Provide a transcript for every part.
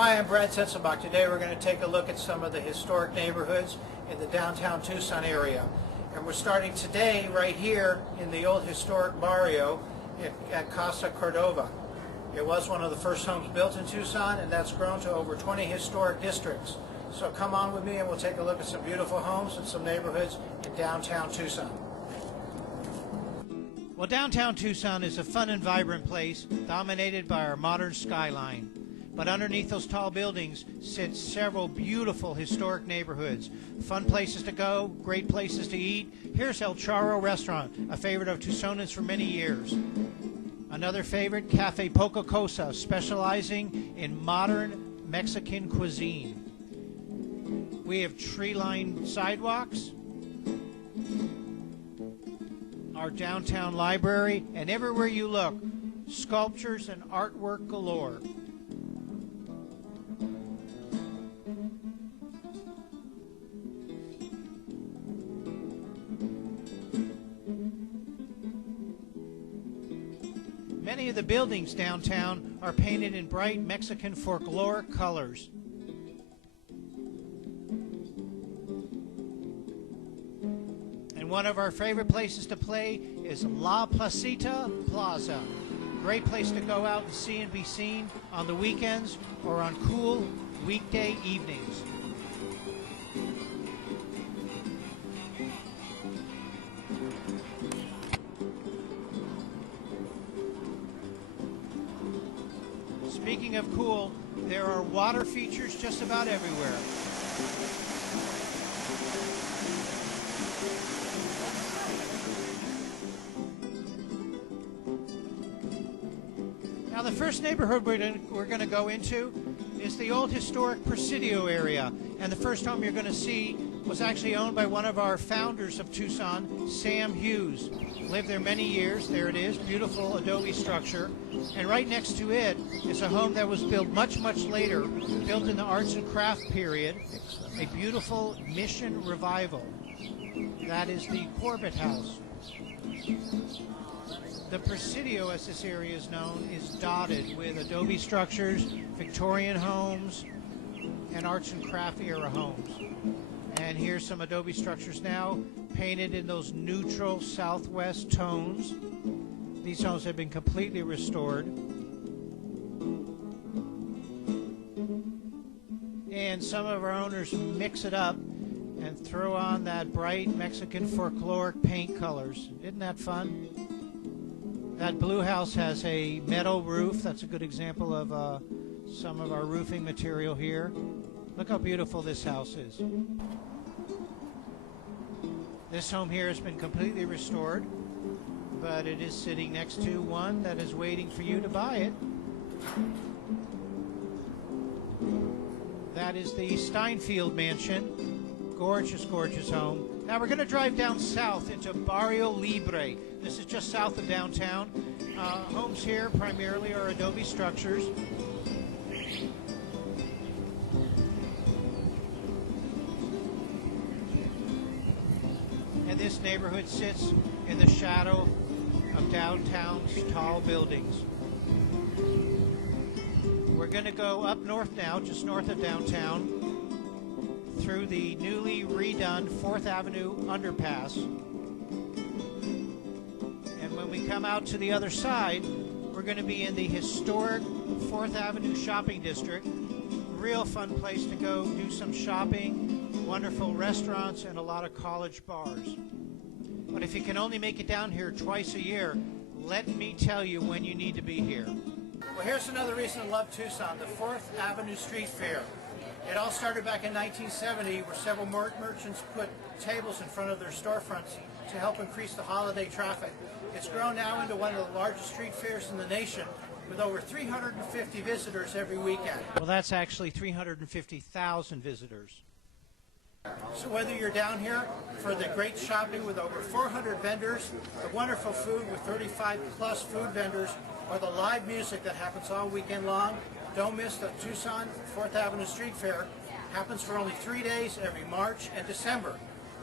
Hi, I'm Brad Setzelbach. Today we're going to take a look at some of the historic neighborhoods in the downtown Tucson area. And we're starting today right here in the old historic barrio at Casa Cordova. It was one of the first homes built in Tucson, and that's grown to over 20 historic districts. So come on with me and we'll take a look at some beautiful homes and some neighborhoods in downtown Tucson. Well, downtown Tucson is a fun and vibrant place dominated by our modern skyline. But underneath those tall buildings sit several beautiful historic neighborhoods. Fun places to go, great places to eat. Here's El Charro Restaurant, a favorite of Tucsonans for many years. Another favorite, Cafe Poca Cosa, specializing in modern Mexican cuisine. We have tree-lined sidewalks, our downtown library, and everywhere you look, sculptures and artwork galore. Many of the buildings downtown are painted in bright Mexican folkloric colors. And one of our favorite places to play is La Placita Plaza. Great place to go out and see and be seen on the weekends or on cool weekday evenings. Speaking of cool, there are water features just about everywhere. Now the first neighborhood we're going to go into is the old historic Presidio area. And the first home you're going to see was actually owned by one of our founders of Tucson, Sam Hughes. Lived there many years. There it is, beautiful adobe structure. And right next to it is a home that was built much, much later, built in the arts and craft period, a beautiful Mission revival. That is the Corbett House. The Presidio, as this area is known, is dotted with adobe structures, Victorian homes, and arts and craft era homes. And here's some adobe structures now, painted in those neutral southwest tones. These homes have been completely restored. And some of our owners mix it up and throw on that bright Mexican folkloric paint colors. Isn't that fun? That blue house has a metal roof. That's a good example of some of our roofing material here. Look how beautiful this house is. This home here has been completely restored, but it is sitting next to one that is waiting for you to buy it. That is the Steinfeld Mansion. Gorgeous, gorgeous home. Now we're going to drive down south into Barrio Libre. This is just south of downtown. Homes here primarily are adobe structures. And this neighborhood sits in the shadow of downtown's tall buildings. We're going to go up north now, just north of downtown, through the newly redone 4th Avenue underpass. And when we come out to the other side, we're going to be in the historic 4th Avenue shopping district. Real fun place to go do some shopping, wonderful restaurants, and a lot of college bars. But if you can only make it down here twice a year, let me tell you when you need to be here. Well, here's another reason to love Tucson, the 4th Avenue Street Fair. It all started back in 1970, where several merchants put tables in front of their storefronts to help increase the holiday traffic. It's grown now into one of the largest street fairs in the nation, with over 350 visitors every weekend. Well, that's actually 350,000 visitors. So whether you're down here for the great shopping with over 400 vendors, the wonderful food with 35 plus food vendors, or the live music that happens all weekend long, don't miss the Tucson 4th Avenue Street Fair. Happens for only 3 days every March and December.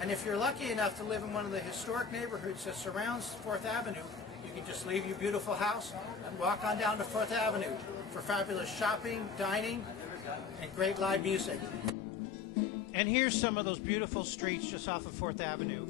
And if you're lucky enough to live in one of the historic neighborhoods that surrounds 4th Avenue, you can just leave your beautiful house and walk on down to 4th Avenue. for fabulous shopping, dining, and great live music. And here's some of those beautiful streets just off of 4th Avenue.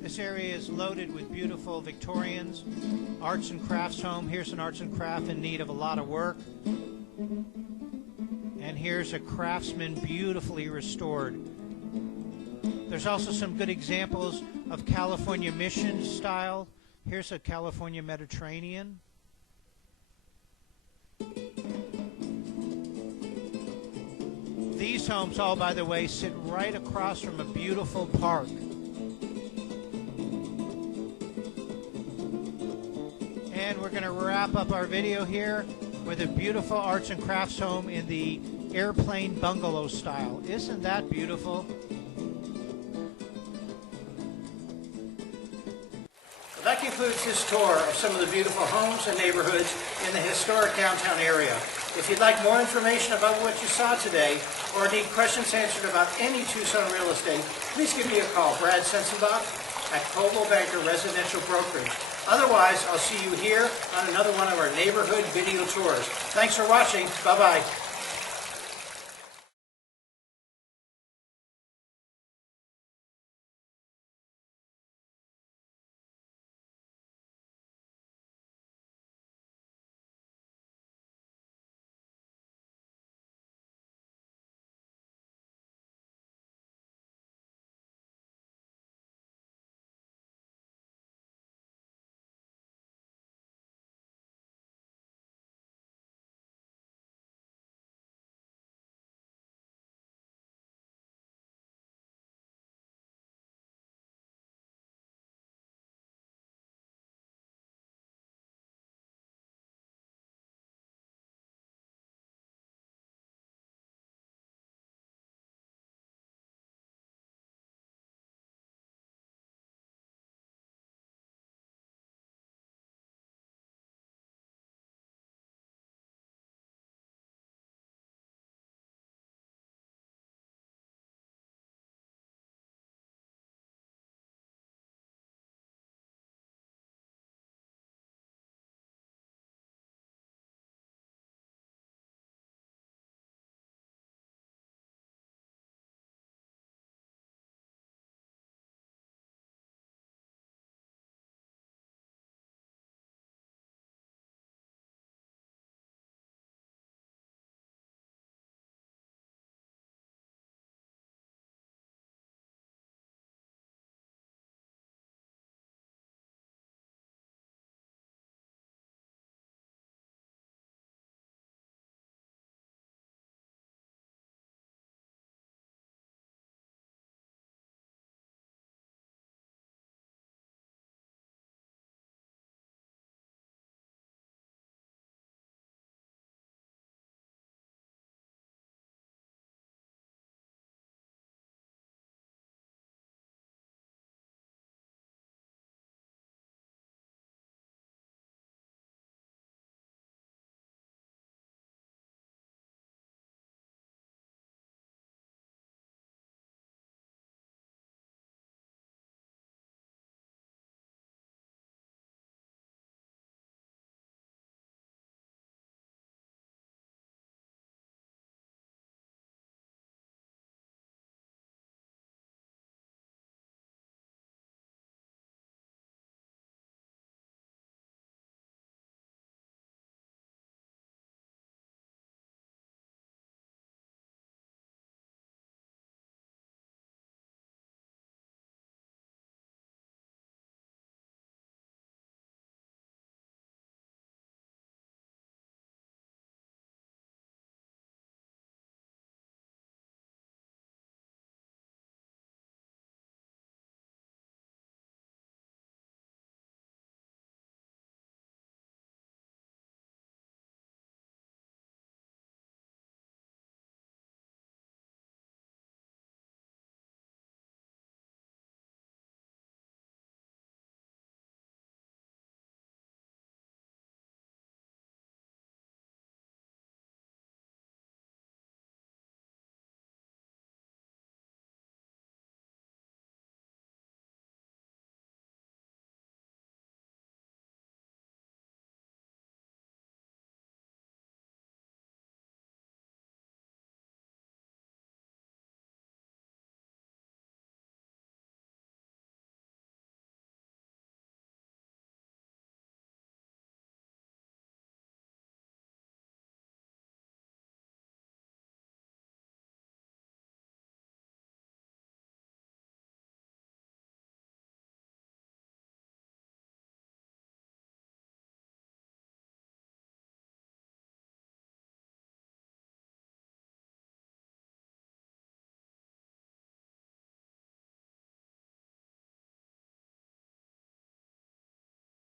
This area is loaded with beautiful Victorians, arts and crafts home. Here's an arts and craft in need of a lot of work. And here's a craftsman beautifully restored. There's also some good examples of California mission style. Here's a California Mediterranean. These homes all, by the way, sit right across from a beautiful park. And we're going to wrap up our video here with a beautiful arts and crafts home in the airplane bungalow style. Isn't that beautiful? That concludes this tour of some of the beautiful homes and neighborhoods in the historic downtown area. If you'd like more information about what you saw today, or need questions answered about any Tucson real estate, please give me a call, Brad Sensenbach at Coldwell Banker Residential Brokerage. Otherwise, I'll see you here on another one of our neighborhood video tours. Thanks for watching. Bye-bye.